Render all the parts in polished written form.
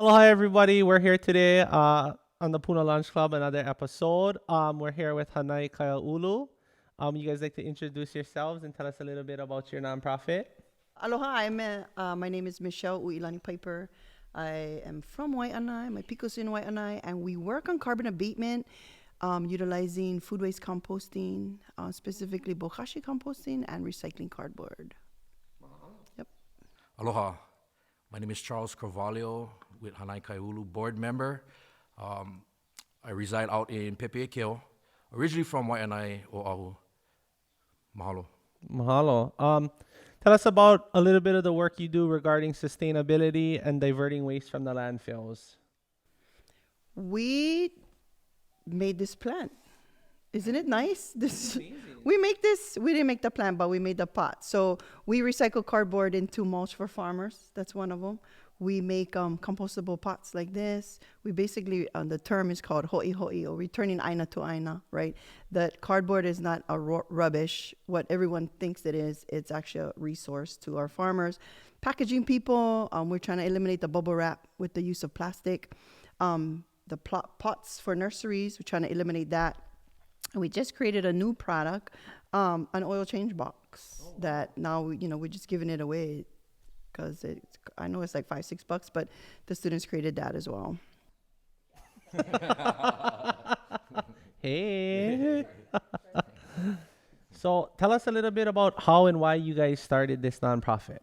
Aloha, everybody. We're here today on the Puna Lunch Club, another episode. We're here with Hānai Kaiāulu. You guys like to introduce yourselves and tell us a little bit about your nonprofit? Aloha, my name is Michelle Uilani Piper. I am from Waianae, my Piko's in Waianae, and we work on carbon abatement utilizing food waste composting, specifically bokashi composting and recycling cardboard. Yep. Aloha, my name is Charles Carvalho with Hānai Kaiāulu, board member. I reside out in Pepeakeo, originally from Waianae, Oahu. Mahalo. Mahalo. Tell us about a little bit of the work you do regarding sustainability and diverting waste from the landfills. We made this plant. Isn't it nice? We make this. We didn't make the plant, but we made the pot. So we recycle cardboard into mulch for farmers. That's one of them. We make compostable pots like this. We basically, the term is called ho'i ho'i, or returning aina to aina, right? That cardboard is not a rubbish, what everyone thinks it is. It's actually a resource to our farmers. Packaging people, we're trying to eliminate the bubble wrap with the use of plastic. The pots for nurseries, we're trying to eliminate that. And we just created a new product, an oil change box that now, we're just giving it away because I know it's like $5-6, but the students created that as well. Hey. So tell us a little bit about how and why you guys started this nonprofit.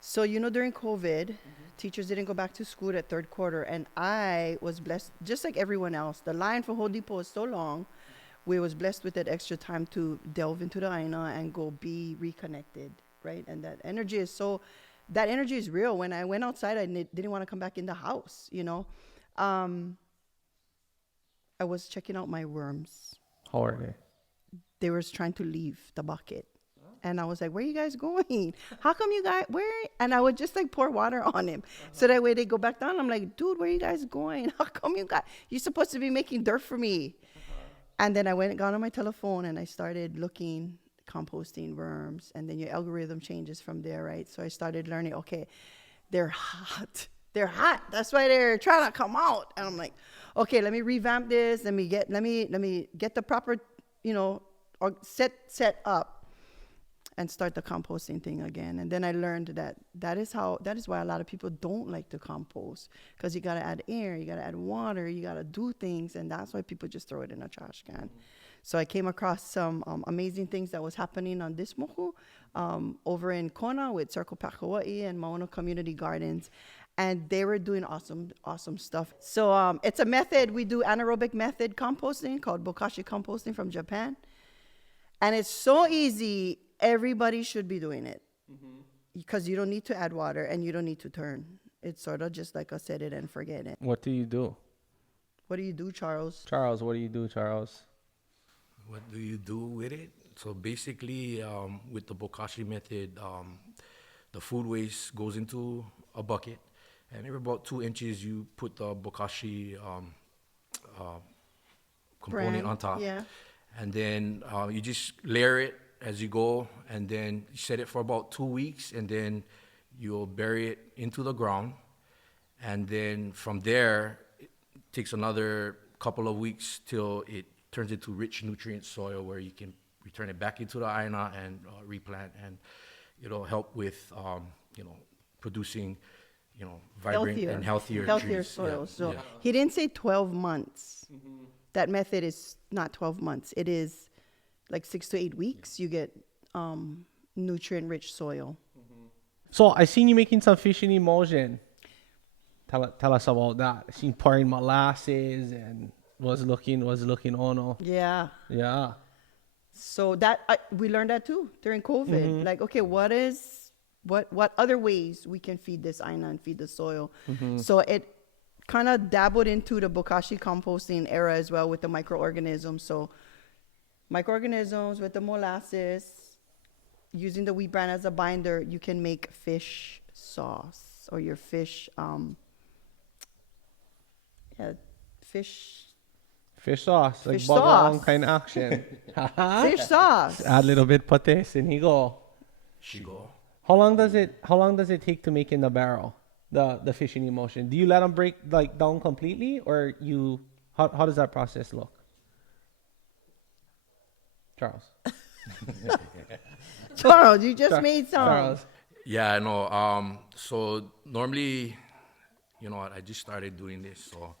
So, during COVID, teachers didn't go back to school at third quarter, and I was blessed, just like everyone else. The line for Whole Depot is so long. We was blessed with that extra time to delve into the aina and go be reconnected, right? And that energy is real. When I went outside, I didn't want to come back in the house, I was checking out my worms. How are they? They were trying to leave the bucket. And I was like, where are you guys going? How come you guys, and I would just pour water on him. So that way they go back down. I'm like, dude, where are you guys going? How come you're supposed to be making dirt for me? And then I got on my telephone and I started looking, composting worms. And then your algorithm changes from there, right? So I started learning, okay, they're hot. They're hot. That's why they're trying to come out. And I'm like, okay, let me revamp this. Let me get the proper, or set up and start the composting thing again. And then I learned that is why a lot of people don't like to compost, because you got to add air, you got to add water, you got to do things, and that's why people just throw it in a trash can. So I came across some amazing things that was happening on this moku over in Kona with Circle Pack Hawaii and Mauna Community Gardens, and they were doing awesome stuff. So it's a method. We do anaerobic method composting called bokashi composting from Japan, and it's so easy. Everybody should be doing it because you don't need to add water and you don't need to turn. It's sort of just like a set it and forget it. What do you do? What do you do, Charles? Charles, what do you do, Charles? What do you do with it? So basically, with the bokashi method, the food waste goes into a bucket, and every about 2 inches, you put the bokashi component on top. Yeah. And then you just layer it as you go, and then you set it for about 2 weeks, and then you'll bury it into the ground. And then from there, it takes another couple of weeks till it turns into rich nutrient soil where you can return it back into the aina and replant, and it'll help with producing vibrant and healthier trees. soils. Yeah. So Yeah. he didn't say 12 months. That method is not 12 months. It is like 6 to 8 weeks. You get nutrient-rich soil. So I seen you making some fish in emulsion. Tell us about that. I seen pouring molasses and was looking ono. Yeah. Yeah. So we learned that too during COVID. Like, okay, what other ways we can feed this aina and feed the soil? So it kind of dabbled into the bokashi composting era as well with the microorganisms. So microorganisms with the molasses, using the wheat bran as a binder, you can make fish sauce or your fish, Fish sauce. Like Fish bagaong sauce. kind of action. fish sauce. Add a little bit patis and he go. Shigo. How long does it take to make in the barrel? the fishing emotion? Do you let them break like down completely, or you how does that process look? Charles. Charles, you just made some. Charles. Yeah, I know. So normally, you know what, I just started doing this, so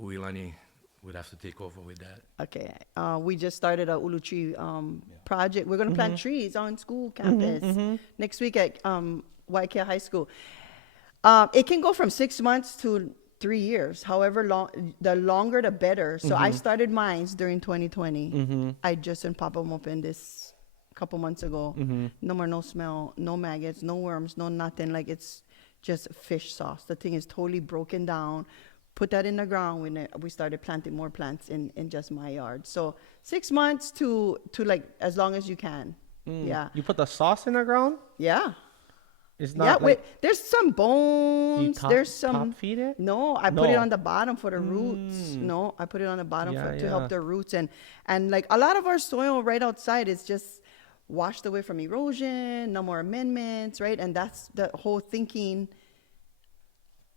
Uilani would have to take over with that. Okay. We just started a ulu tree project. We're going to plant trees on school campus next week at Waikea High School. It can go from 6 months to 3 years. However long, the longer the better. So I started mines during 2020. I just didn't pop them open this couple months ago. No more, no smell, no maggots, no worms, no nothing. Like, it's just fish sauce. The thing is totally broken down. Put that in the ground when we started planting more plants in just my yard. So 6 months to like as long as you can. Yeah. You put the sauce in the ground? Yeah. It's Yeah, not like there's some bones. There's some. top feed it? No, I put it on the bottom for the roots. No, I put it on the bottom to help the roots, and like a lot of our soil right outside is just washed away from erosion. No more amendments, right? And that's the whole thinking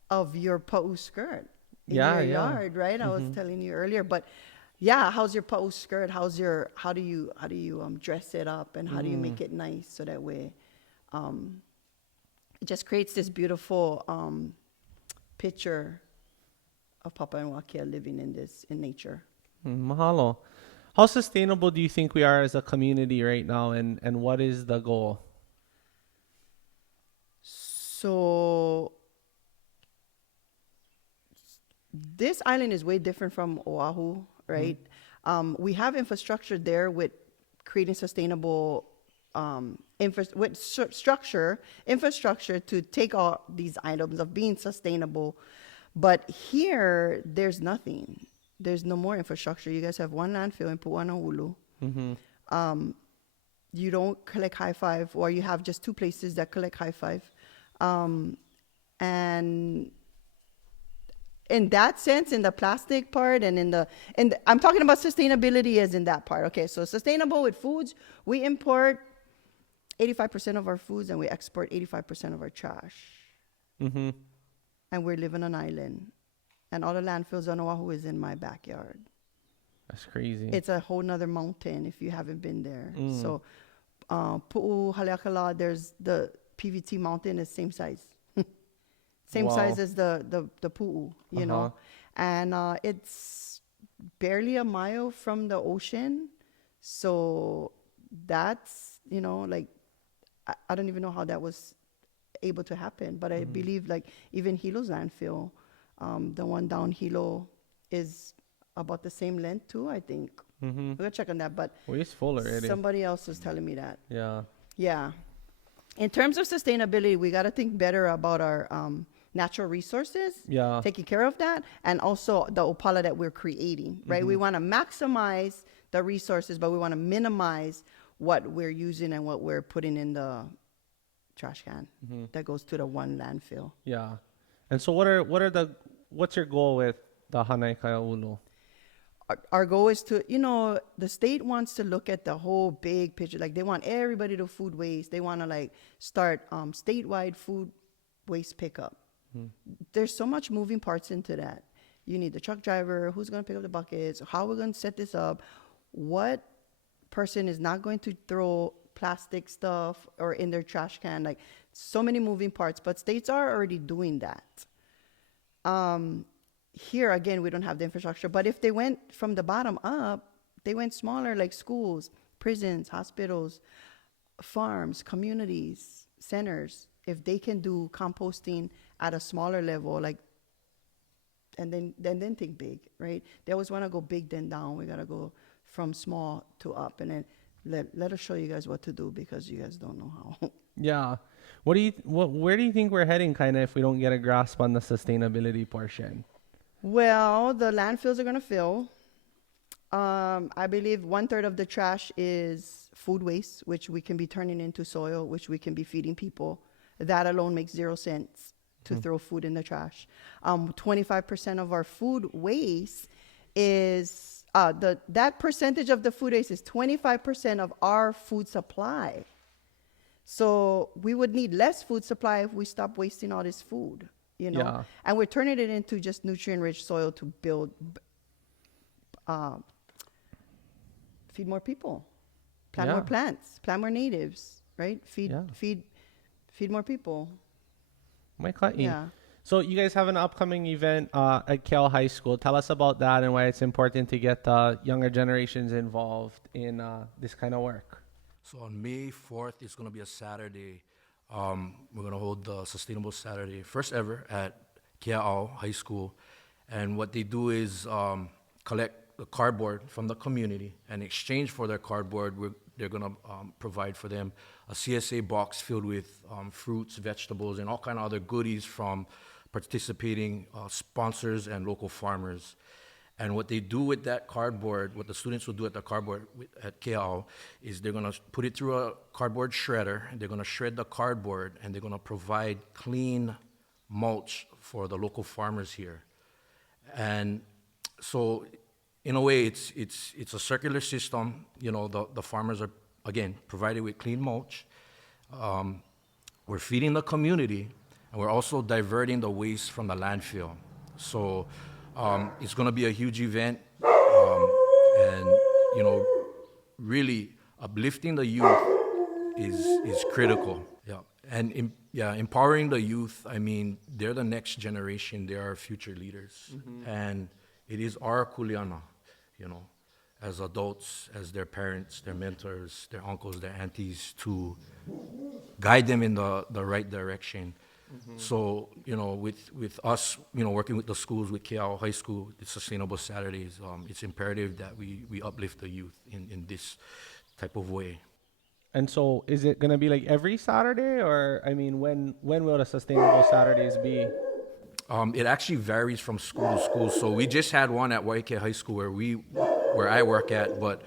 of your pa'u skirt in your yard, right? I was telling you earlier, but yeah, how's your pa'u skirt? How do you dress it up, and how do you make it nice so that way. It just creates this beautiful picture of Papa and Wakia living in nature. Mahalo. How sustainable do you think we are as a community right now, and what is the goal? So this island is way different from Oahu, right? We have infrastructure there with creating sustainable infrastructure to take all these items of being sustainable. But here, there's nothing. There's no more infrastructure. You guys have one landfill in Puna Lunch. You don't collect high five, or you have just two places that collect high five. And in that sense, in the plastic part, and I'm talking about sustainability as in that part. Okay, so sustainable with foods, we import 85% of our foods and we export 85% of our trash. And we live on an island. And all the landfills on Oahu is in my backyard. That's crazy. It's a whole nother mountain if you haven't been there. So Pu'u Haleakala, there's the PVT mountain is same size. Same size as the Pu'u, you know. And it's barely a mile from the ocean. So that's, you know, like, I don't even know how that was able to happen. But I believe, like, even Hilo's landfill, the one down Hilo is about the same length too, I think. We're gonna check on that, but it's full already. Somebody else was telling me that. Yeah. In terms of sustainability, we got to think better about our natural resources. Taking care of that, and also the opala that we're creating. Right, we want to maximize the resources, but we want to minimize what we're using and what we're putting in the trash can that goes to the one landfill. Yeah. And so what's your goal with the Hānai Kaiāulu? Our goal is to, you know, the state wants to look at the whole big picture. Like, they want everybody to food waste. They want to, like, start statewide food waste pickup. There's so much moving parts into that. You need the truck driver, who's going to pick up the buckets, how we're going to set this up, what person is not going to throw plastic stuff or in their trash can. Like, so many moving parts, but states are already doing that. Here, again, we don't have the infrastructure, but if they went from the bottom up, they went smaller, like schools, prisons, hospitals, farms, communities, centers. If they can do composting at a smaller level, like, and then think big, right? They always want to go big, then down. We got to go from small to up, and then let us show you guys what to do, because you guys don't know how. Yeah. Where do you think we're heading, kind of, if we don't get a grasp on the sustainability portion? Well, the landfills are going to fill. I believe 1/3 of the trash is food waste, which we can be turning into soil, which we can be feeding people. That alone makes 0 cents to throw food in the trash. 25% of our food waste is that percentage of the food waste is 25% of our food supply. So we would need less food supply if we stop wasting all this food. you know. Yeah. And we're turning it into just nutrient-rich soil to build, feed more people, plant more Yeah. plants, plant more natives, right? Yeah. Feed more people. My God. Yeah. So you guys have an upcoming event at Cal High School. Tell us about that and why it's important to get younger generations involved in this kind of work. So on May 4th, it's going to be a Saturday. We're going to hold the Sustainable Saturday, first ever at Kaiāulu High School. And what they do is collect the cardboard from the community, and in exchange for their cardboard, they're going to provide for them a CSA box filled with fruits, vegetables, and all kind of other goodies from participating sponsors and local farmers. And what they do with that cardboard, what the students will do at the cardboard at Kaiāulu, is they're going to put it through a cardboard shredder, and they're going to shred the cardboard, and they're going to provide clean mulch for the local farmers here. And so, in a way, it's a circular system. You know, the farmers are, again, provided with clean mulch. We're feeding the community, and we're also diverting the waste from the landfill. So it's going to be a huge event, and you know, really uplifting the youth is critical. Yeah, and empowering the youth. I mean, they're the next generation. They are our future leaders, and it is our kuleana, you know, as adults, as their parents, their mentors, their uncles, their aunties, to guide them in the right direction. So, you know, with us, you know, working with the schools, with Kaiāulu High School, the Sustainable Saturdays, it's imperative that we uplift the youth in this type of way. And so is it going to be like every Saturday, or, I mean, when will the Sustainable Saturdays be? It actually varies from school to school. So we just had one at Waikea High School where I work at, but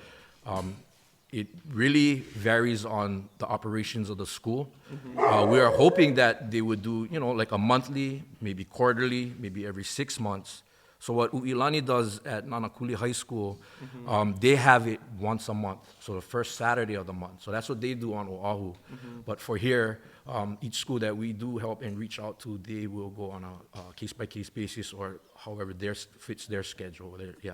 it really varies on the operations of the school. We are hoping that they would do, you know, like a monthly, maybe quarterly, maybe every 6 months. So what Uilani does at Nanakuli High School, they have it once a month, so the first Saturday of the month. So that's what they do on Oahu. But for here, each school that we do help and reach out to, they will go on a case-by-case basis, or however fits their schedule. Yeah.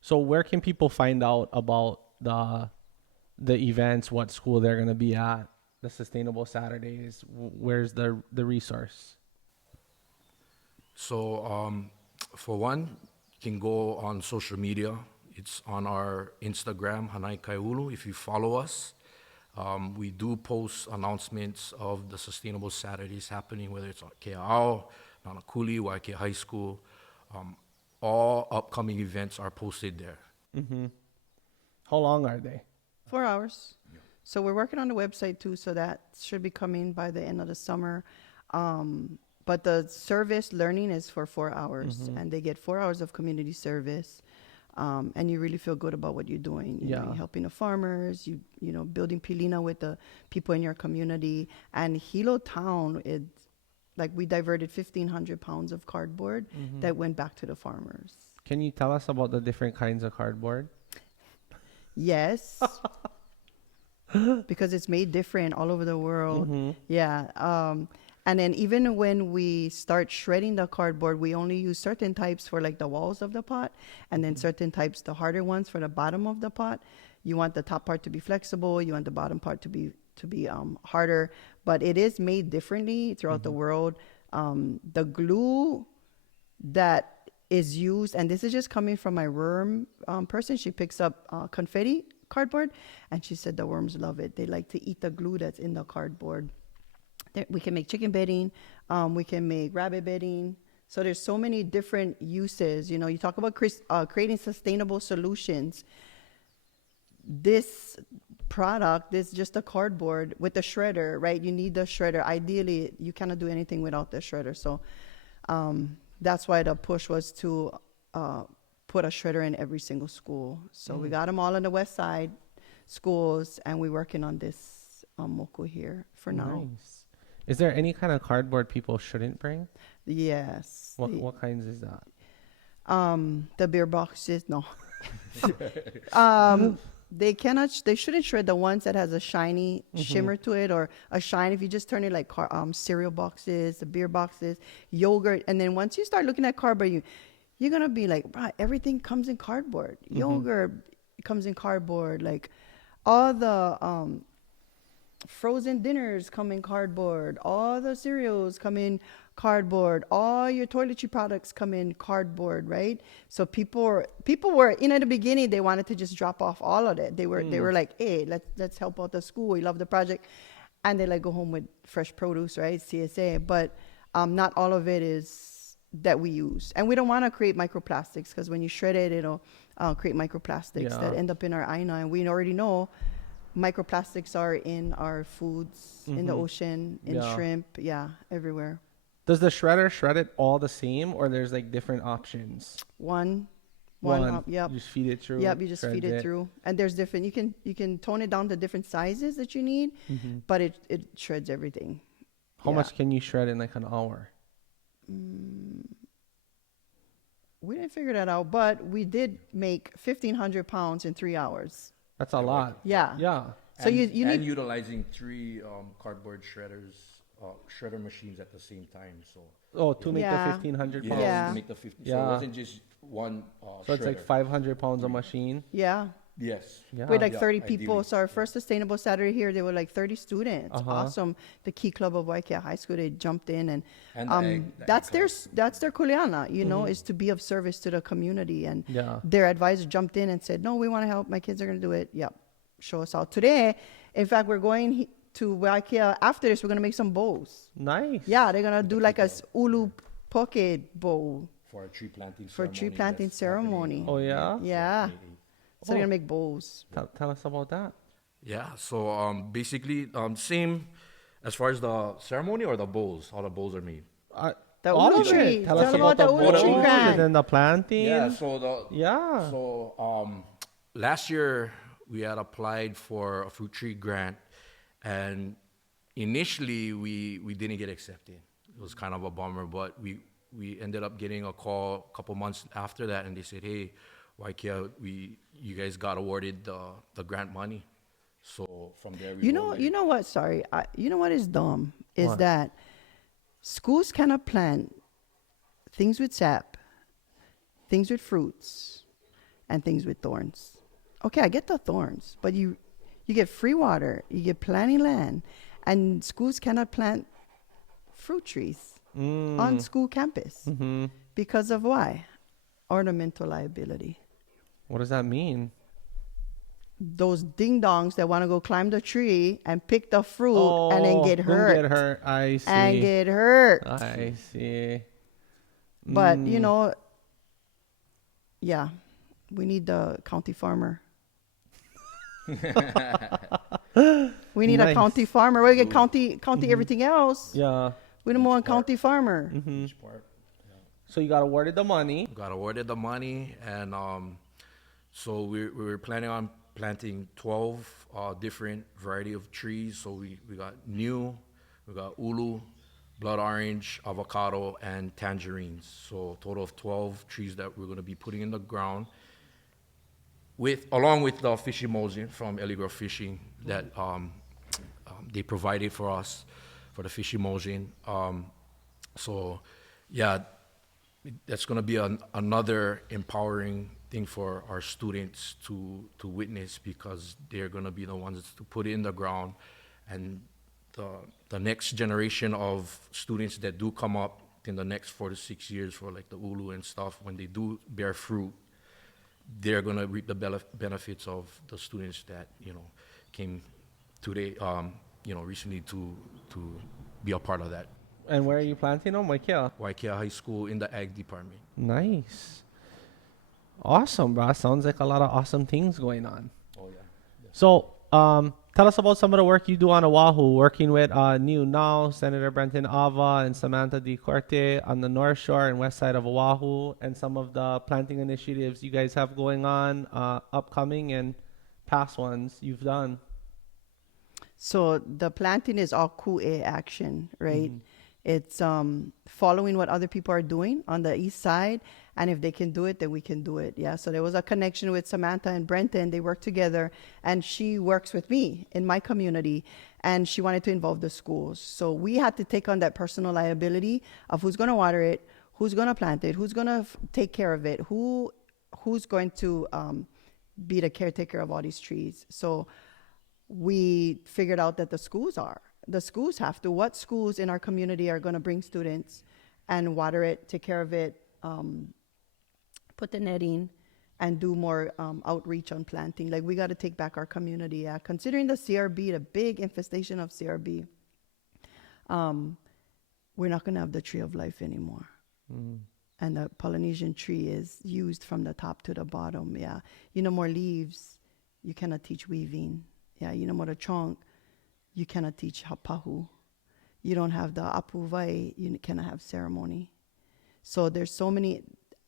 So where can people find out about the events, what school they're going to be at, the Sustainable Saturdays? Where's the resource? So for one, you can go on social media. It's on our Instagram, Hānai Kaiāulu. If you follow us, we do post announcements of the Sustainable Saturdays happening, whether it's on Kaiāulu, Nanakuli, Waikea High School. All upcoming events are posted there. How long are they? 4 hours. So we're working on the website too, so that should be coming by the end of the summer. But the service learning is for 4 hours, and they get 4 hours of community service. And you really feel good about what you're doing. You know, you're helping the farmers, you know, building pilina with the people in your community. And Hilo Town, it's like we diverted 1,500 pounds of cardboard that went back to the farmers. Can you tell us about the different kinds of cardboard? Yes. Because it's made different all over the world. Yeah. And then even when we start shredding the cardboard, we only use certain types for like the walls of the pot, and then certain types, the harder ones, for the bottom of the pot. You want the top part to be flexible. You want the bottom part to be harder. But it is made differently throughout the world. The glue that is used, and this is just coming from my worm person. She picks up confetti cardboard, and she said the worms love it. They like to eat the glue that's in the cardboard. We can make chicken bedding. We can make rabbit bedding. So there's so many different uses. You know, you talk about creating sustainable solutions. This product is just a cardboard with a shredder, right? You need the shredder. Ideally, you cannot do anything without the shredder. So that's why the push was to put a shredder in every single school. So we got them all on the west side schools, and we're working on this moku here for now. Nice. Is there any kind of cardboard people shouldn't bring? Yes. What kinds is that? The beer boxes, no. They cannot. They shouldn't shred the ones that has a shiny shimmer to it, or a shine. If you just turn it like cereal boxes, the beer boxes, yogurt, and then once you start looking at cardboard, you're gonna be like, bro, everything comes in cardboard. Yogurt comes in cardboard. Like all the frozen dinners come in cardboard. All the cereals come in cardboard. All your toiletry products come in cardboard, right? So people were in at the beginning, they wanted to just drop off all of it. They were like, hey, let's help out the school. We love the project. And they like go home with fresh produce, right? CSA. But not all of it is that we use. And we don't want to create microplastics, because when you shred it, it'll create microplastics that end up in our INA. And we already know microplastics are in our foods, in the ocean, in shrimp, everywhere. Does the shredder shred it all the same, or there's like different options? One. Yep. You just feed it through. Yep, you just feed it through. And there's different, you can tone it down to different sizes that you need, but it shreds everything. How much can you shred in like an hour? We didn't figure that out, but we did make 1,500 pounds in 3 hours. That's a lot. Yeah. Yeah. So you need utilizing 3 cardboard shredders, shredder machines at the same time. Oh, to make the Yeah. 1,500 Yeah, pounds. Yeah. to make the 50. So Yeah. it wasn't just one So it's like shredder. 500 pounds a machine. Yeah. Yes. Yeah. We had like Yeah, 30 people. ideally. So our first Sustainable Saturday here, there were like 30 students. Uh-huh. Awesome. The Key Club of Waikea High School, they jumped in, and And the egg that's their club. that's their kuleana, you know, is to be of service to the community. And Yeah. their advisor jumped in and said, no, we want to help. My kids are going to do it. Yep. Show us out. Today, in fact, we're going to Waikea. After this, we're going to make some bowls. Nice. Yeah, they're going to do like a ulu poke bowl For a tree planting for ceremony. tree planting that's happening, ceremony. Oh, yeah? Yeah. May 8th. So they're going to make bowls. Tell us about that. Yeah. So basically, same as far as the ceremony or the bowls. How the bowls are made. The All ulu of tree. it. Tell Tell us them about the ulu tree bowls grant. and then the planting. Yeah. So Yeah. last year we had applied for a fruit tree grant, and initially we didn't get accepted. It was kind of a bummer, but we ended up getting a call a couple months after that, and they said, hey, Waikea, you guys got awarded the grant money. So from there we You know what? Sorry, you know what is dumb is What? that schools cannot plant things with sap, things with fruits, and things with thorns. Okay, I get the thorns, but you get free water, you get planting land, and schools cannot plant fruit trees on school campus because of why? Ornamental liability. What does that mean? Those ding dongs that want to go climb the tree and pick the fruit and then get who hurt. Get hurt. I see. And get hurt. I see. But, you know, yeah, we need the county farmer. We need a Nice. county farmer. We get county everything else. Yeah. We don't want county farmer. Each part. So you got awarded the money. Got awarded the money, and so we were planning on planting 12 different variety of trees. So we got Niu, we got ulu, blood orange, avocado, and tangerines. So a total of 12 trees that we're going to be putting in the ground, along with the fish emulsion from Ellie Grove Fishing that they provided for us for the fish emulsion. So yeah, that's going to be another empowering thing for our students to witness, because they're going to be the ones to put it in the ground, and the next generation of students that do come up in the next 4 to 6 years for like the ulu and stuff, when they do bear fruit, they're going to reap the benefits of the students that came today recently to be a part of that. And where are you planting them? Waikea. Waikea High School in the ag department. Nice. Awesome, bro. Sounds like a lot of awesome things going on. Oh yeah. So, tell us about some of the work you do on Oahu, working with Niu Now, Senator Brenton Ava, and Samantha D. Corte on the North Shore and West Side of Oahu, and some of the planting initiatives you guys have going on, upcoming and past ones you've done. So the planting is all Ku'e action, right? It's following what other people are doing on the east side, and if they can do it, then we can do it. Yeah. So there was a connection with Samantha and Brenton. They work together, and she works with me in my community, and she wanted to involve the schools. So we had to take on that personal liability of who's going to water it, who's going to plant it, who's going to take care of it, who's going to be the caretaker of all these trees. So we figured out that the schools have to. What schools in our community are going to bring students and water it, take care of it, put the netting, and do more outreach on planting. Like, we got to take back our community. Yeah. Considering the CRB, the big infestation of CRB, we're not going to have the tree of life anymore. And the Polynesian tree is used from the top to the bottom. Yeah. You no more leaves, you cannot teach weaving. Yeah. You no more the trunk, you cannot teach hapahu. You don't have the apuvai, you cannot have ceremony. So there's so many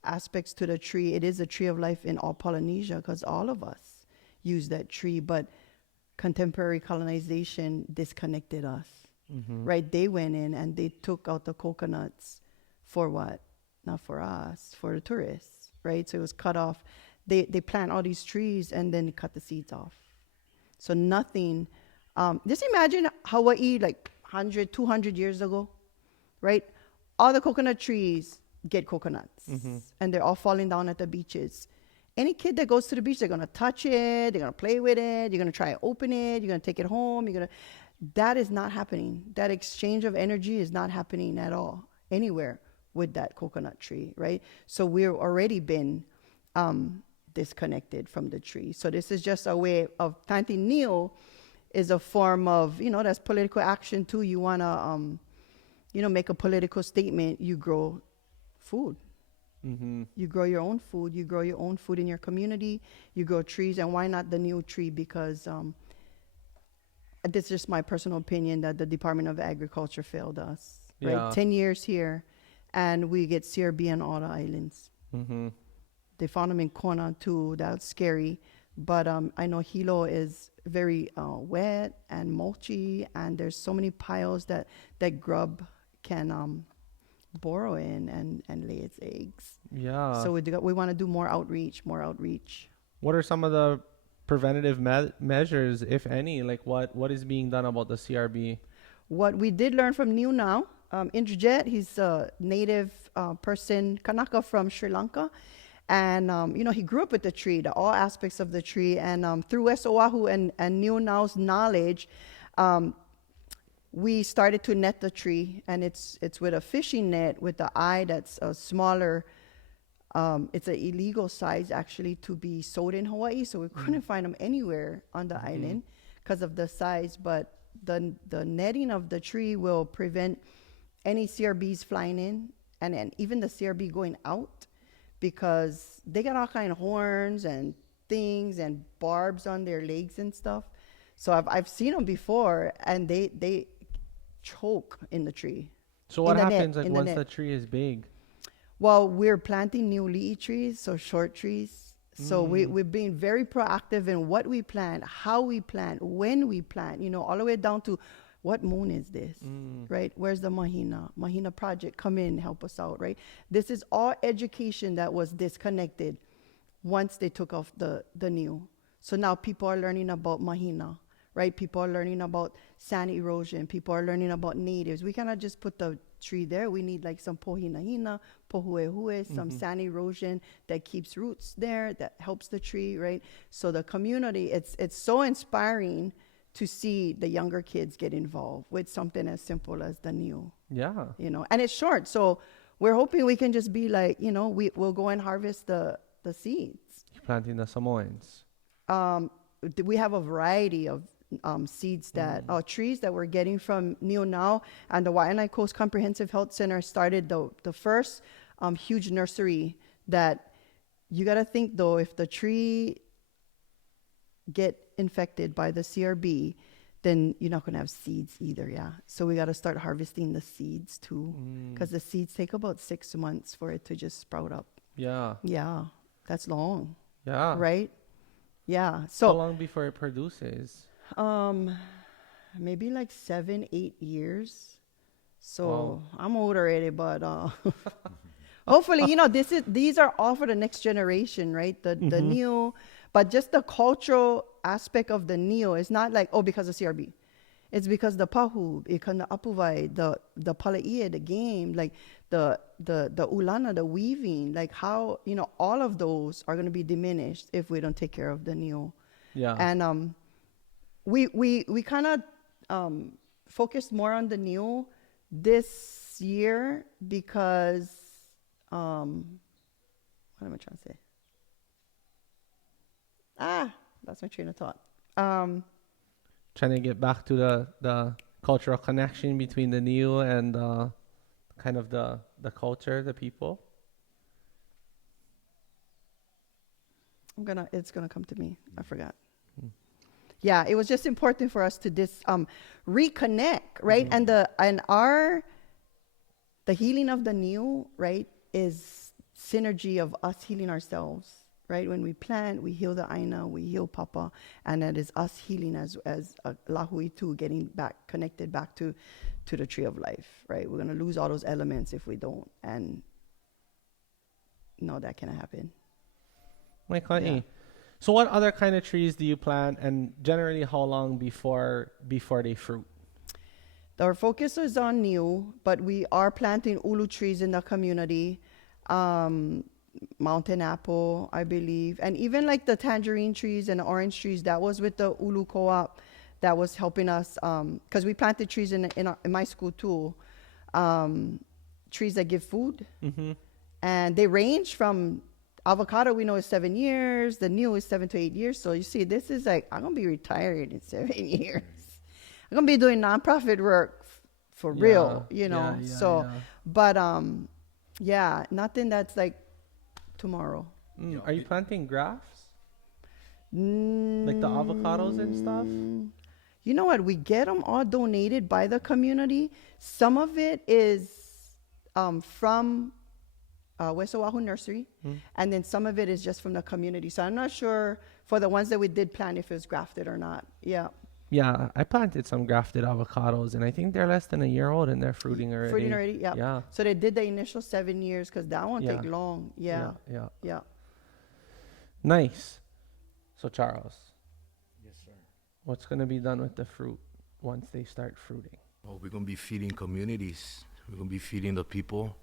aspects to the tree. It is a tree of life in all Polynesia because all of us use that tree, but contemporary colonization disconnected us, right? They went in and they took out the coconuts for what? Not for us, for the tourists, right? So it was cut off. They plant all these trees and then cut the seeds off. So nothing, just imagine Hawaii like 100, 200 years ago, right? All the coconut trees get coconuts and they're all falling down at the beaches. Any kid that goes to the beach, they're going to touch it, they're going to play with it, you're going to try to open it, you're going to take it home, that is not happening. That exchange of energy is not happening at all anywhere with that coconut tree, right? So we've already been disconnected from the tree. So this is just a way of planting Niu is a form of, that's political action too. You want to, make a political statement. You grow food. You grow your own food. You grow your own food in your community. You grow trees. And why not the Niu tree? Because this is just my personal opinion that the Department of Agriculture failed us. Right? Yeah. 10 years here, and we get CRB on all the islands. They found them in Kona too. That's scary. But I know Hilo is very wet and mulchy, and there's so many piles that grub can burrow in and lay its eggs. Yeah. So we want to do more outreach. What are some of the preventative measures, if any? Like what is being done about the CRB? What we did learn from Niu Now, Indrajit, he's a native person, Kanaka from Sri Lanka. And, he grew up with the tree, all aspects of the tree. And through West Oahu and Niu Now's knowledge, we started to net the tree. And it's with a fishing net with the eye that's a smaller. It's an illegal size, actually, to be sold in Hawaii. So we couldn't find them anywhere on the island because of the size. But the netting of the tree will prevent any CRBs flying in and even the CRB going out. Because they got all kind of horns and things and barbs on their legs and stuff. So I've seen them before, and they choke in the tree. So what happens once the tree is big? Well, we're planting new li'i trees, so short trees. So we're being very proactive in what we plant, how we plant, when we plant, all the way down to what moon is this, right? Where's the Mahina project? Come in, help us out, right? This is all education that was disconnected once they took off the Niu. So now people are learning about Mahina, right? People are learning about sand erosion. People are learning about natives. We cannot just put the tree there. We need like some pohinahina, pohuehue, some sand erosion that keeps roots there, that helps the tree, right? So the community, it's so inspiring to see the younger kids get involved with something as simple as the Niu. Yeah. And it's short. So we're hoping we can just be like, we'll go and harvest the seeds. You're planting the Samoans. We have a variety of seeds that, trees that we're getting from Niu Now. And the Waianae Coast Comprehensive Health Center started the first huge nursery that you got to think, though, if the tree get infected by the CRB, then you're not going to have seeds either, yeah. So we got to start harvesting the seeds too, because the seeds take about 6 months for it to just sprout up. Yeah. Yeah, that's long. Yeah. Right? Yeah. So how long before it produces? maybe like 7-8 years. So Wow. I'm old already, but hopefully, these are all for the next generation, right? The Niu, but just the cultural aspect of the Niu is not like, oh, because of CRB. It's because the pahu, because the apuvai, the palai'e, the game, like the ulana, the weaving, like how, all of those are going to be diminished if we don't take care of the Niu. Yeah. And we kind of focused more on the Niu this year because what am I trying to say? That's my train of thought. Trying to get back to the cultural connection between the Niu and kind of the culture, the people. It's gonna come to me. I forgot. Yeah, it was just important for us to reconnect, right? And the healing of the Niu, right, is synergy of us healing ourselves, right? When we plant, we heal the aina, we heal papa, and that is us healing as lahui too, getting connected back to the tree of life, right? We're gonna lose all those elements if we don't, and no, that cannot happen. Yeah. So what other kind of trees do you plant, and generally how long before they fruit? Our focus is on Niu, but we are planting ulu trees in the community. Mountain apple, I believe, and even like the tangerine trees and the orange trees, that was with the ulu co-op that was helping us, because we planted trees in my school too, trees that give food. And they range from avocado, we know, is 7 years. The Niu is 7 to 8 years. So you see, this is like, I'm gonna be retired in 7 years. I'm gonna be doing nonprofit work for real, But nothing that's like tomorrow. Are you planting grafts? Like the avocados and stuff? You know what? We get them all donated by the community. Some of it is from West Oahu Nursery, and then some of it is just from the community. So I'm not sure for the ones that we did plant if it was grafted or not. Yeah. Yeah, I planted some grafted avocados, and I think they're less than a year old, and they're fruiting already. Fruiting already, yeah. Yeah. So they did the initial 7 years because that won't take long. Yeah. Yeah. Nice. So Charles. Yes, sir. What's gonna be done with the fruit once they start fruiting? Well, we're going to be feeding communities. We're going to be feeding the people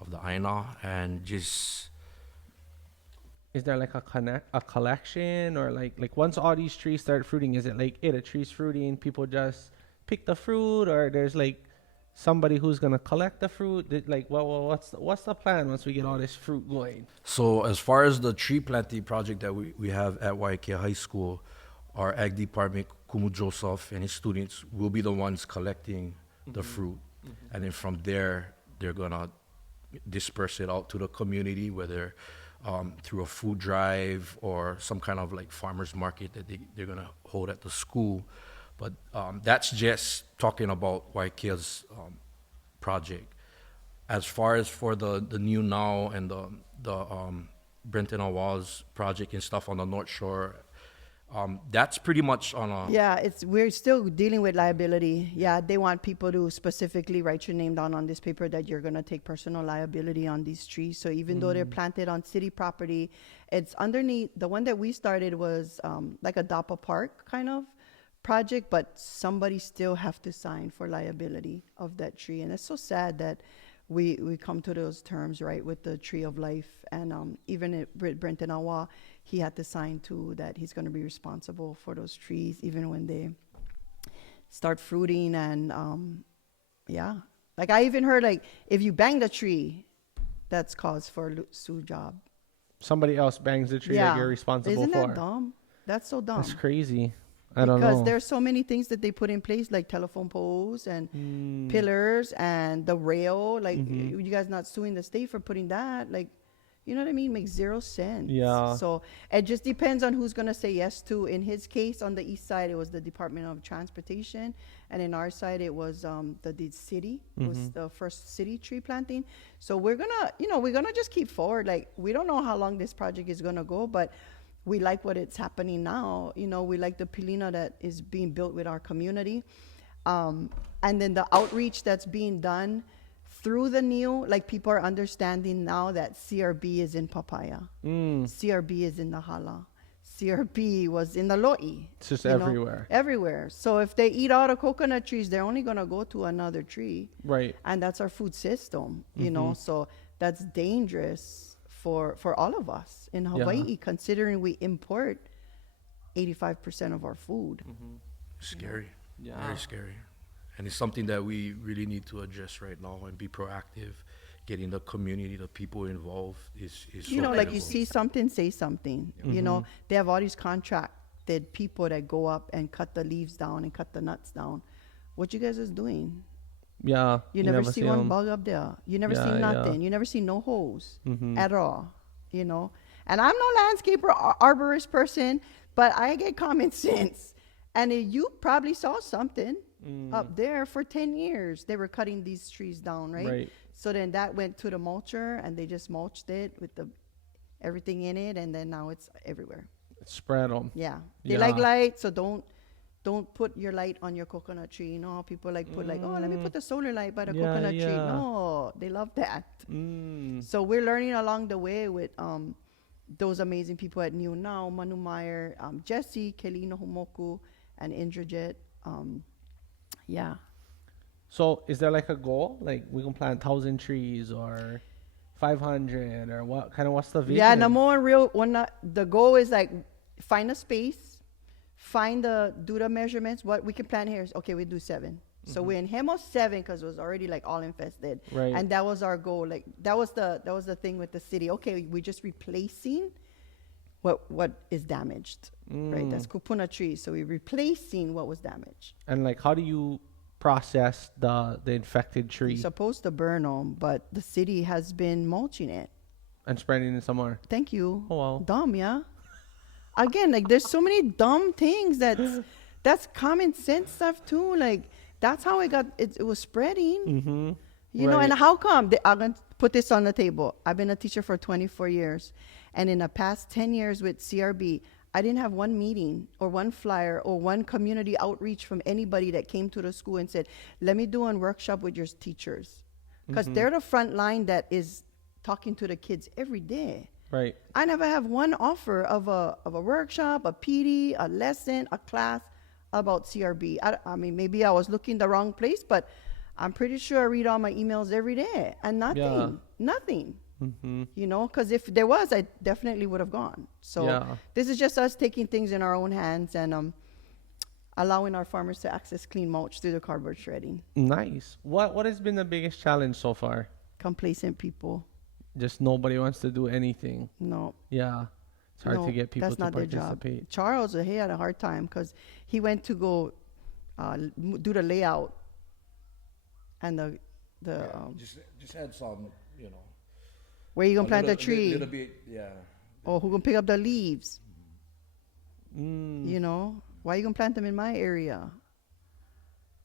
of the Aina, and just... Is there like a collection, or like once all these trees start fruiting, is it like the tree's fruiting, people just pick the fruit, or there's like somebody who's gonna collect the fruit? Like, what's the plan once we get all this fruit going? So as far as the tree planting project that we have at Waiakea High School, our ag department, Kumu Joseph and his students will be the ones collecting the fruit. And then from there, they're gonna disperse it out to the community, whether through a food drive or some kind of like farmers market that they're gonna hold at the school. But that's just talking about Waikea's project. As far as for the Niu Now and the Brenton Awaz project and stuff on the North Shore, that's pretty much on a... Yeah, we're still dealing with liability. Yeah, they want people to specifically write your name down on this paper that you're going to take personal liability on these trees. So even though they're planted on city property, it's underneath. The one that we started was like a DAPA park kind of project, but somebody still have to sign for liability of that tree. And it's so sad that we come to those terms, right, with the tree of life. And even with Brenton Awa, he had to sign too that he's going to be responsible for those trees even when they start fruiting. And like I even heard, like, if you bang the tree, that's cause for sue job. Somebody else bangs the tree that you're responsible Isn't for. Isn't that dumb? That's so dumb. That's crazy. I don't know. Because there's so many things that they put in place, like telephone poles and pillars and the rail. Like, you guys not suing the state for putting that? Like, you know what I mean? Makes zero sense. Yeah. So it just depends on who's going to say yes to. In his case, on the east side, it was the Department of Transportation. And in our side, it was the city. It was the first city tree planting. So we're going to just keep forward. Like, we don't know how long this project is going to go, but we like what it's happening now. We like the pilina that is being built with our community. And And then the outreach that's being done through the Niu, like people are understanding now that CRB is in papaya. CRB is in the hala. CRB was in the lo'i. It's just you know, everywhere. Everywhere. So if they eat all the coconut trees, they're only going to go to another tree. Right. And that's our food system, you know. So that's dangerous for all of us in Hawaii, considering we import 85% of our food. Scary. Yeah. Very scary. And it's something that we really need to address right now and be proactive. Getting the community, the people involved is You so know, like you critical. see something, say something. You know, they have all these contracted people that go up and cut the leaves down and cut the nuts down. What you guys is doing? Yeah. You never see one 'em. bug up there. You never see Yeah, nothing. You never see no hose at all. You know, and I'm no landscaper or arborist person, but I get common sense. And you probably saw something up there for 10 years. They were cutting these trees down, right? Right. So then that went to the mulcher, and they just mulched it with the everything in it, and then now it's everywhere. Spread them. Yeah, they Yeah. like light, so don't put your light on your coconut tree. You know, people like put like, oh, let me put the solar light by the Yeah, coconut tree. yeah. No, they love that. Mm. So we're learning along the way with those amazing people at Niu Now, Manu Meyer, Jesse, Kelino Homoku, and Indrajit. Yeah. So is there like a goal? Like we can plant 1,000 trees or 500 or what? Kind of what's the vision? Yeah, number one real one. The goal is like find a space, do the measurements. What we can plant here is okay. We do 7. So we're in Hemo 7 because it was already like all infested, Right. and that was our goal. Like that was the thing with the city. Okay, we're just replacing what is damaged, right? That's kupuna trees. So we're replacing what was damaged. And like, how do you process the infected tree You're supposed to burn them, but the city has been mulching it. and spreading it somewhere? Thank you. Oh, wow. Dumb, yeah. Again, like there's so many dumb things that's common sense stuff too. Like that's how it was spreading. Mm-hmm. You know, and how come? I'm going to put this on the table. I've been a teacher for 24 years. And in the past 10 years with CRB, I didn't have one meeting or one flyer or one community outreach from anybody that came to the school and said, let me do a workshop with your teachers. Because they're the front line that is talking to the kids every day. Right. I never have one offer of a workshop, a PD, a lesson, a class about CRB. I mean, maybe I was looking the wrong place, but I'm pretty sure I read all my emails every day and nothing. Mm-hmm. You know, because if there was, I definitely would have gone. So this is just us taking things in our own hands and allowing our farmers to access clean mulch through the cardboard shredding. Nice. What has been the biggest challenge so far? Complacent people. Just nobody wants to do anything. No. Yeah. It's hard to get people that's to not their job. participate. Charles, he had a hard time because he went to go do the layout and just add some, you know. where you gonna plant the tree, Little bit, yeah. or who gonna pick up the leaves. Mm. You know, why you gonna plant them in my area?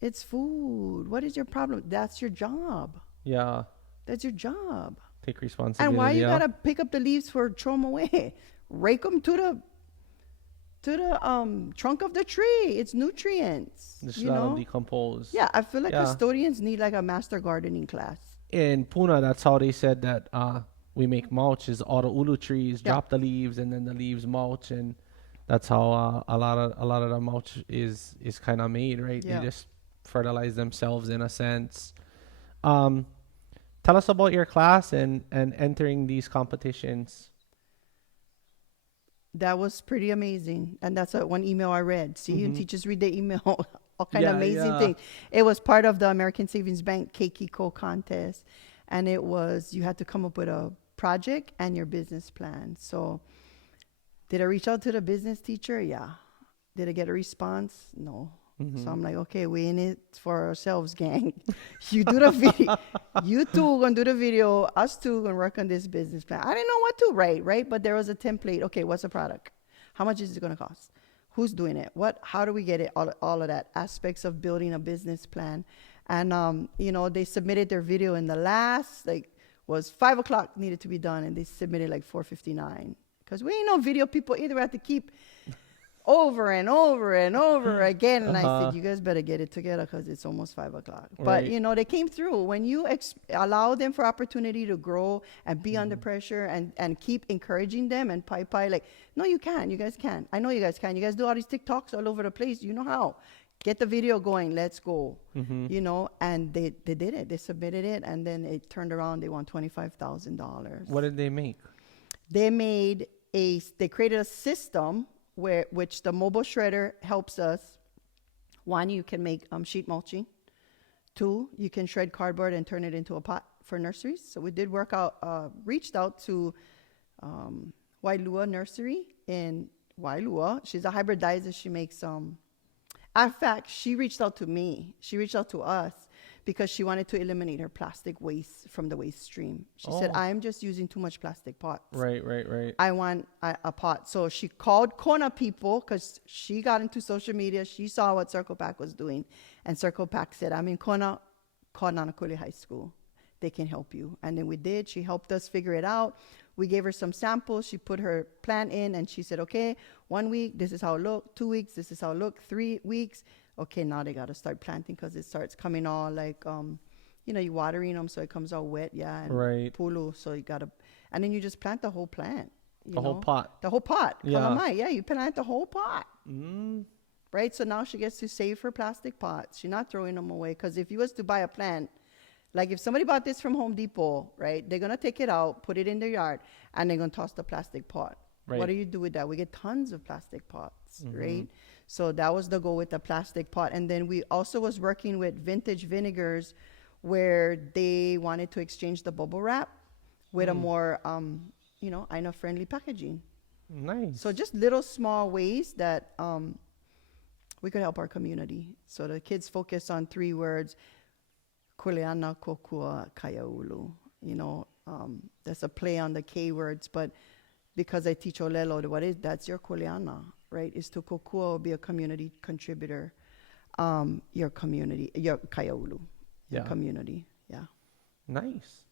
It's food. What is your problem? That's your job. Yeah. That's your job. Take responsibility. And why you gotta pick up the leaves for throw them away? Rake them to the trunk of the tree. It's nutrients. Just you let know. them decompose. Yeah, I feel like custodians need like a master gardening class. In Puna, that's how they said that we make mulch is all the ulu trees drop the leaves and then the leaves mulch, and that's how a lot of the mulch is kind of made, right? Yeah. They just fertilize themselves in a sense. Tell us about your class and entering these competitions. That was pretty amazing. And that's one email I read. See, you teachers read the email, all kind of amazing things. It was part of the American Savings Bank Keikiko contest. And it was, you had to come up with a project and your business plan. So did I reach out to the business teacher? Yeah. Did I get a response? No. So I'm like, okay, we in it for ourselves, gang. You do the video. You two gonna do the video. Us two gonna work on this business plan. I didn't know what to write, right? But there was a template. Okay, what's the product? How much is it gonna cost? Who's doing it? How do we get it? All of that aspects of building a business plan. And you know, they submitted their video in the last was 5 o'clock needed to be done, and they submitted 4:59 because we ain't no video people either. We have to keep over and over and over again. And I said, you guys better get it together because it's almost 5 o'clock. But, Right. you know, they came through. When you allow them for opportunity to grow and be under pressure and keep encouraging them and pie, like, no, you can. You guys can. I know you guys can. You guys do all these TikToks all over the place. You know how. Get the video going. Let's go. You know, and they did it. They submitted it, and then it turned around. They won $25,000. What did they make? They created a system which the mobile shredder helps us. 1, you can make sheet mulching. 2, you can shred cardboard and turn it into a pot for nurseries. So we did reached out to Wailua Nursery in Wailua. She's a hybridizer. She makes in fact, she reached out to me. She reached out to us because she wanted to eliminate her plastic waste from the waste stream. She said, I'm just using too much plastic pots. Right. I want a pot. So she called Kona people because she got into social media. She saw what Circle Pack was doing. And Circle Pack said, I'm in Kona, call Nanakuli High School. They can help you. And then we did. She helped us figure it out. We gave her some samples. She put her plant in and she said, okay, 1 week, this is how it look. 2 weeks, this is how it look. 3 weeks. Okay, now they got to start planting because it starts coming all like, you know, you watering them so it comes all wet. Yeah. And Right. pulu. So you got to, and then you just plant the whole plant. The whole pot. The whole pot. Yeah. Kalamai. Yeah, you plant the whole pot. Right? So now she gets to save her plastic pots. She's not throwing them away because if you was to buy a plant, like if somebody bought this from Home Depot, right, they're going to take it out, put it in their yard, and they're going to toss the plastic pot. Right. What do you do with that? We get tons of plastic pots, right? So that was the goal with the plastic pot. And then we also was working with Vintage Vinegars where they wanted to exchange the bubble wrap with a more, you know, INA-friendly packaging. Nice. So just little small ways that we could help our community. So the kids focus on 3 words, Kuleana Kokua Kaiāulu. You know, that's a play on the K words, but because I teach Olelo, that's your Kuleana, right? Is to Kokua be a community contributor, your community, your Kaiāulu, your community, yeah. Nice.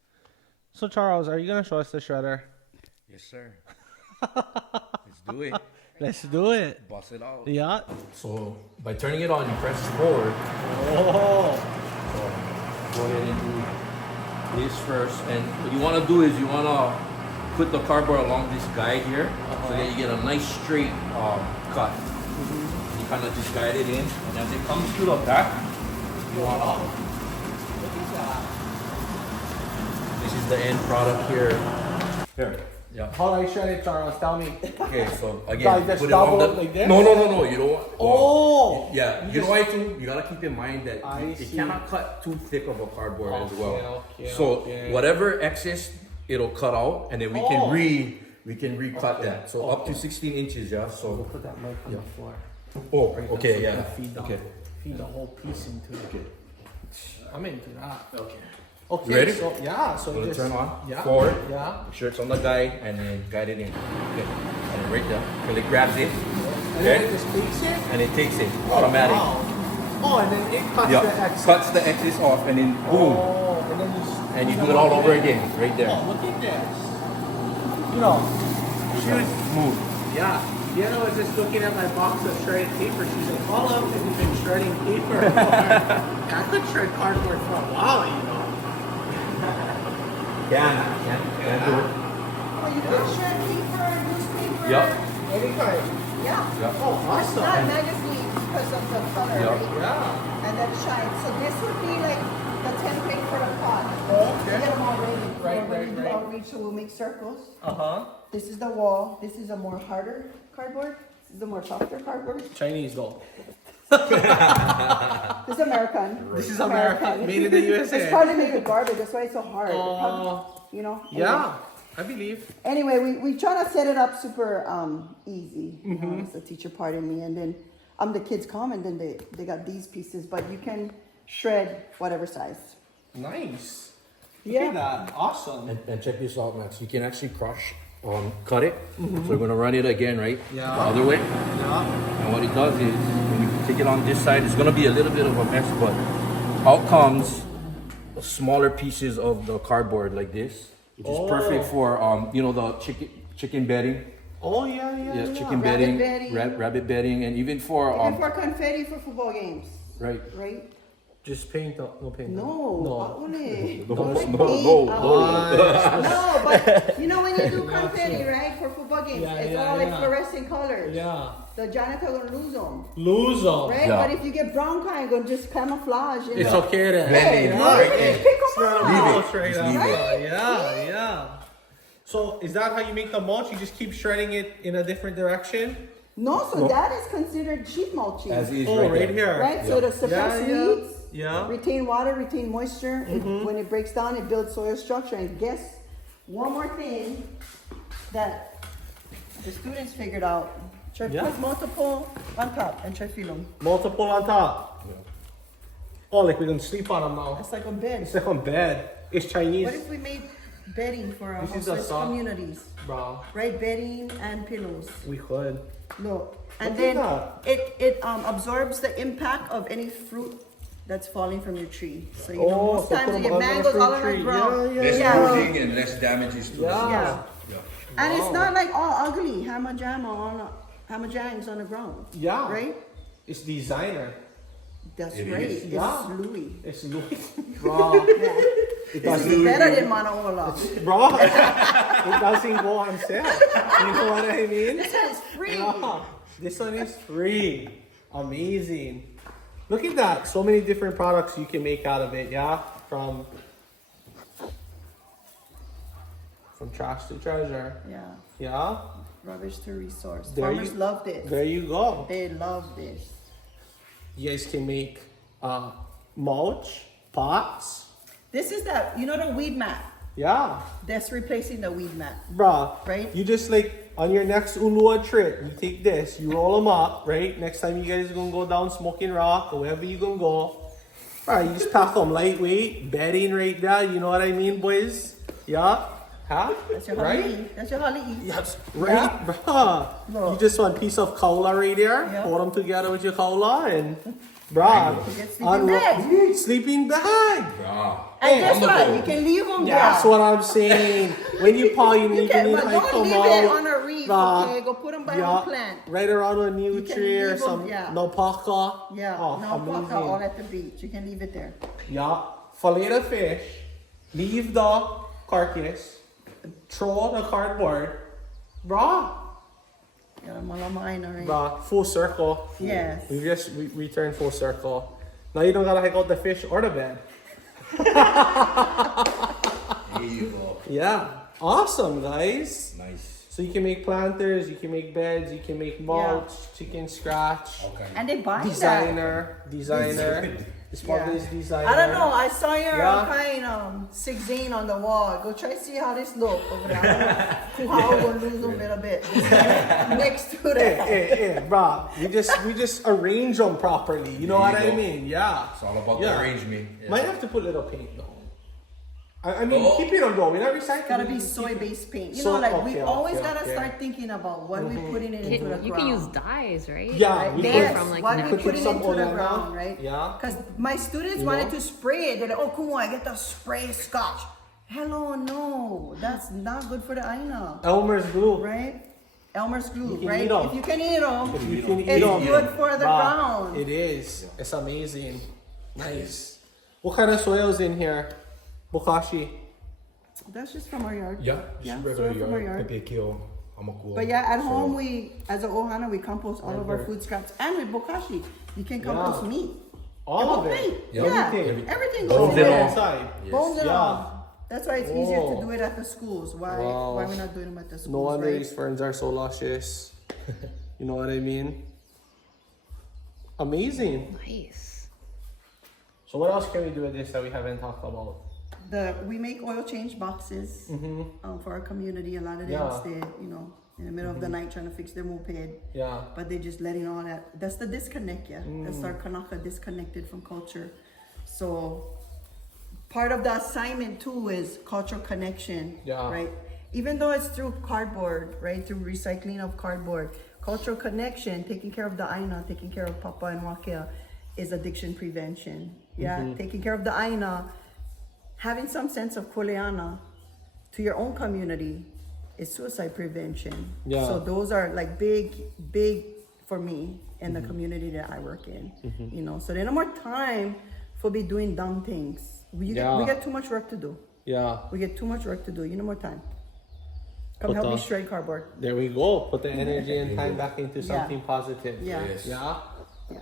So Charles, are you gonna show us the shredder? Yes, sir. Let's do it. Let's do it. Bust it out. Yeah. So by turning it on, you press forward. Oh. Go ahead and do this first. And what you want to do is you want to put the cardboard along this guide here so that you get a nice straight cut. You kind of just guide it in. And as it comes to the back, you want to... Look at that. This is the end product here. Here. Yeah. How do I shred it, Charles? Tell me. Okay, so again, Just put it on double the... like this? No, you don't want... Oh! Yeah, you know why too? You gotta keep in mind that I it see. cannot cut too thick of a cardboard as well. Okay, So okay. whatever excess, it'll cut out, and then we can recut that. So up to 16 inches, yeah. So Put that mic on the floor. oh, okay, yeah. Feed the whole piece into it. Okay. I'm into that. Okay. Okay. Ready? So So just turn on. Yeah. Forward. Yeah. Make sure it's on the guide, and then guide it in. Okay. And then right there, till it grabs it. And then it just takes it. And it takes it automatic. Wow. Oh, and then it cuts Yeah. the excess. Cuts the excess off, and then boom. Oh, and then And you do it all over again, right there. Oh, look at this. You know, she was Smooth. Yeah. Diana was just looking at my box of shredded paper. She's like, how long have you been shredding paper? I could shred cardboard for a while, you know. Can do it. Oh, you can shred paper, newspaper. Yep. Anytime. Yeah. Yep. Oh, awesome. Not magazines because of the color, Yep. right? Yeah. And then shine. So this would be like the template for the pot. Oh, okay. Get them all ready. Right, So when you do right. outreach, so we'll make circles. Uh-huh. This is the wall. This is a more harder cardboard. This is a more softer cardboard. Chinese though. This is American. This is American. Made in the USA. It's probably made with garbage. That's why it's so hard. Oh. Probably, you know. Yeah, I believe. Anyway, we try to set it up super easy. You know, it's the teacher part in me, and then the kids come, and then they got these pieces, but you can shred whatever size. Nice. Look Yeah. at that. Awesome. And check this out, Max. You can actually cut it. So we're gonna run it again, right? Yeah. The other way. Yeah. And what it does is, when you take it on this side, it's gonna be a little bit of a mess, but out comes smaller pieces of the cardboard like this, which is perfect for you know, the chicken bedding. Oh yeah. chicken Rabbit bedding, bedding. rabbit bedding, and even for Even for confetti for football games, right. right? Just paint, no paint. No, No. only. No, Don't like no, paint, no, only. No, but you know when you do confetti, right, for football games, Yeah, it's yeah, all like yeah. fluorescent colors. Yeah. The janitor gonna lose them, Lose them. right? Yeah. But if you get brown kind, gonna just camouflage. In It's the, okay then. Hey, Blend right? in. Pick 'em It's not a up. mulch right Just now. leave it. Yeah. So is that how you make the mulch? You just keep shredding it in a different direction? No, so that is considered sheet mulching. As is Oh, right there. here. Right, so to suppress Yeah. weeds, Yeah. retain water, retain moisture. When it breaks down, it builds soil structure. And guess one more thing that the students figured out. Try Yeah. put multiple on top and try feel them. Multiple on top. Oh, like we can sleep on them now. It's like a bed. It's like on bed. It's Chinese. What if we made bedding for our This is a houseless soft- communities? Bro, Right, bedding and pillows. we could. Look, and Look at then that. it absorbs the impact of any fruit that's falling from your tree. So you know Oh, most so times put you 'em get under the mangoes fruit all on the tree. ground. Yeah. Less Yeah. bruising and less damages to the Yeah. Yeah. Yeah. And it's Wow. not like all ugly hamajangs on the ground. Yeah. Right? It's designer. That's It right. is. It's Yeah. Louis. It's Louis. Bro. Yeah. It It's doesn't, better than Manaola. bro, it doesn't go on sale. You know what I mean? This one is free. Yeah. This one is free. Amazing. Look at that. So many different products you can make out of it, yeah? From trash to treasure. Yeah. Yeah? Rubbish to resource. There Farmers you- love this. There you go. They love this. You guys can make mulch, pots. This is the weed mat. Yeah. That's replacing the weed mat. Bruh. Right? You just like on your next Ulua trip, you take this, you roll them up, right? Next time you guys are gonna go down Smoking Rock or wherever you gonna go. Alright, you just pack them lightweight, bedding right there, you know what I mean, boys? Yeah? Huh? That's your right? holiday. That's your holiday. Yes, right, bruh. Look. You just want a piece of cola right there, Yeah. put them together with your cola, and bruh, You get sleeping bag. sleeping bag. Ah. And Hey, guess on the what? go. You can leave them That's there. what I'm saying. When you pollinate, you can, need but to don't come leave out. it on a reef, bruh. okay? Go put them by Yeah, a plant. right around a new You can tree or leave 'em, some yeah. nopaka. Yeah, Oh, no amazing. fuck all at the beach. You can leave it there. Yeah, fillet the fish, leave the carcass, throw the cardboard, bruh, Yeah, malamaina, right? bruh, full circle. Yes. We just returned full circle. Now you don't gotta hike out the fish or the bed. There you go. Yeah, awesome guys. Nice. So you can make planters, you can make beds, you can make mulch, chicken scratch, Okay. And they buy that. designer. This part Yeah. is designer. I don't know. I saw your Yeah. kind 16 on the wall. Go try to see how this look over there. I don't know how we're gonna lose a little bit next to Hey, that. hey, bro. We just arrange them properly. You know There what you I go. mean? Yeah. It's all about Yeah. the arrangement. Yeah. Might have to put little paint though. I mean, Oh. keep it on though. We're not recycling. Gotta be soy-based paint. You So- know, like okay, we always okay, gotta okay. start thinking about what we putting it into the ground. You can use dyes, right? Yeah, Like, we made could- Yes, from like what natural- we could putting some into the oil ground, now. right? Yeah. Because my students You wanted know? to spray it. They're like, oh, come on, I get the spray scotch. Hello, no, that's not good for the aina, Elmer's glue. right? Elmer's glue, can right? eat 'em. If you can eat them, You can eat it's 'em. good for the Bruh, ground. It is. It's amazing. Nice. What kind of soil's in here? Bokashi. That's just from our yard. Yeah, Yeah, just soil regular from our yard. yard. Pepekyo, hamakua. But yeah, at home So, we, as a ohana, we compost all of our food scraps, and with bokashi, you can compost Yeah. meat. All of Meat. it. Yeah, Everything. everything Bones goes in and there. all. Inside. Yes. Bones and Yeah. all. That's why it's easier Whoa. to do it at the schools. Why? Wow. Why we're not doing them at the schools? No wonder right? these ferns are so luscious. You know what I mean? Amazing. Nice. So what else can we do with this that we haven't talked about? We make oil change boxes for our community. A lot of them Yeah. stay, in the middle of the night trying to fix their moped. Yeah. But they're just letting all that. That's the disconnect, yeah. That's our Kanaka disconnected from culture. So part of the assignment too is cultural connection, Yeah. right? Even though it's through cardboard, right? Through recycling of cardboard, cultural connection, taking care of the aina, taking care of papa and wakea, is addiction prevention. Yeah, taking care of the aina, having some sense of koleana to your own community is suicide prevention. Yeah. So those are like big for me in the community that I work in. You know, so there's no more time for be doing dumb things. We get too much work to do. Yeah. We get too much work to do. You no more time. Come Put help me the- shred cardboard. There we go. Put the energy and time back into something positive. Yeah. Yes. Yeah. Yeah.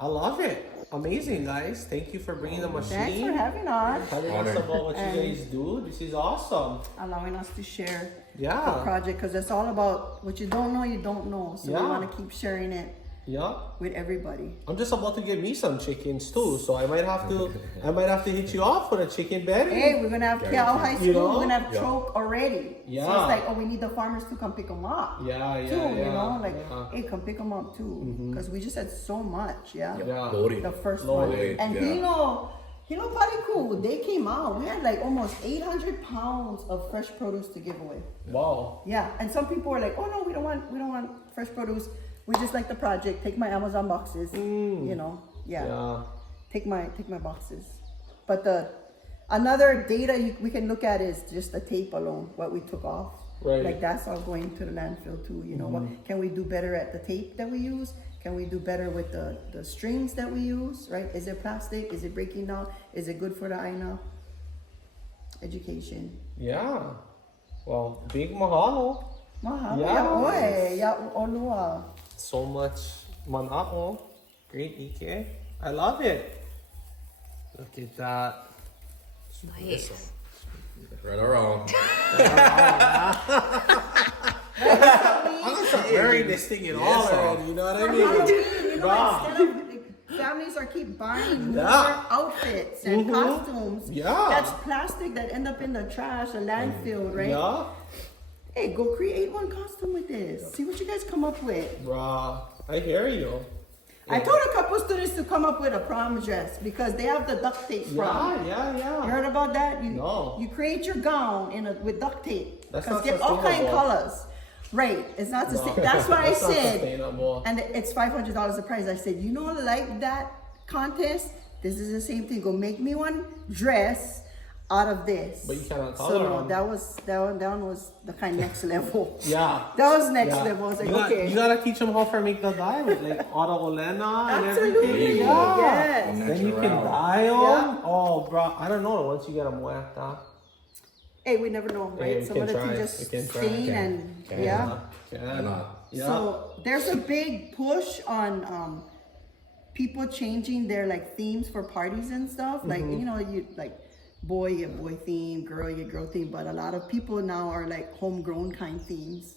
I love it. Amazing, guys. Thank you for bringing the machine. Thanks for having us. Telling us Honored. about what you And- guys do. This is awesome. Allowing us to share the Yeah. project, because it's all about what you don't know, you don't know. So Yeah. we want to keep sharing it Yeah. with everybody. I'm just about to get me some chickens too, so I might have to hit you off for a chicken berry. Hey, we're gonna have Cal High School. You know? We're gonna have Yeah. choke already. So Yeah. it's like, oh, we need the farmers to come pick them up. Yeah, yeah, Too, yeah. you know, like, yeah. hey, come pick them up too, because we just had so much. Yeah. Yeah. Loaded. The first Loaded, one, and yeah. Hilo Pariku, they came out. We had like almost 800 pounds of fresh produce to give away. Wow. Yeah, and some people were like, "Oh no, we don't want fresh produce. We just like the project. Take my Amazon boxes, you know. Yeah, take my boxes." But another data we can look at is just the tape alone, what we took off. Right. Like that's all going to the landfill too. You know, what can we do better at the tape that we use? Can we do better with the strings that we use? Right? Is it plastic? Is it breaking down? Is it good for the aina? Education. Yeah. Well, big mahalo. Mahalo. Yeah. Ya oe, ya olua. So much manao. Great Ike. I love it. Look at that. Nice. Right around. I'm gonna start wearing this thing in all Yes, already. You know what I For mean? Halloween, you know, Wow. instead of like, families are keep buying more Yeah. outfits and costumes. Yeah. That's plastic that end up in the trash, a landfill, right? Yeah. Hey, go create one costume with this. See what you guys come up with. Bruh. I hear you. I told a couple students to come up with a prom dress because they have the duct tape prom. Yeah. You heard about that? No. You create your gown with duct tape. That's Because not get all kind of sustainable. colors. Right. It's not the same. That's what I That's not said. sustainable. And it's $500 a prize. I said, you know, like that contest, this is the same thing. Go make me one dress out of this. But you cannot So color no, them. that one was the kind of next level. Yeah. That was next Yeah. level. I was like, you okay. gotta teach them how to make the dye with like auto olena and Absolutely. everything. Yeah. Yeah. Yes. Then you can dye them. Yeah. Oh, bro, I don't know. Once you get them wet, Hey, we never know, right? we Some can of the try. things We just can try. stain and yeah. Yeah. So there's a big push on people changing their like themes for parties and stuff. Like you know, you like boy, you get boy theme, girl, you get girl theme. But a lot of people now are like homegrown kind themes.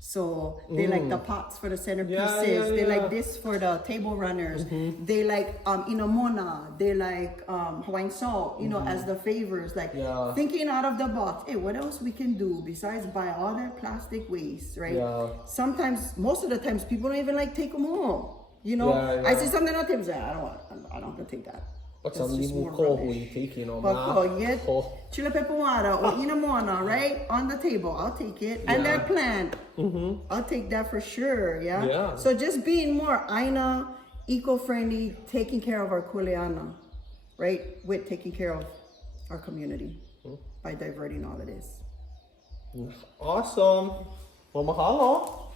So they like the pots for the centerpieces. They like this for the table runners. They like inamona. They like Hawaiian salt. You know, as the favors. Like thinking out of the box. Hey, what else we can do besides buy all that plastic waste, right? Yeah. Sometimes, most of the times, people don't even like take them home. You know, I see something on the table. I don't want to take that. What's That's on just limu more ko rubbish. hui taking on But yet, Oh. chile pepewada or inamona, right? On the table, I'll take it. And that plant, I'll take that for sure, yeah? Yeah. So just being more aina, eco-friendly, taking care of our kuleana, right? With taking care of our community by diverting all of this. Awesome. Well, mahalo.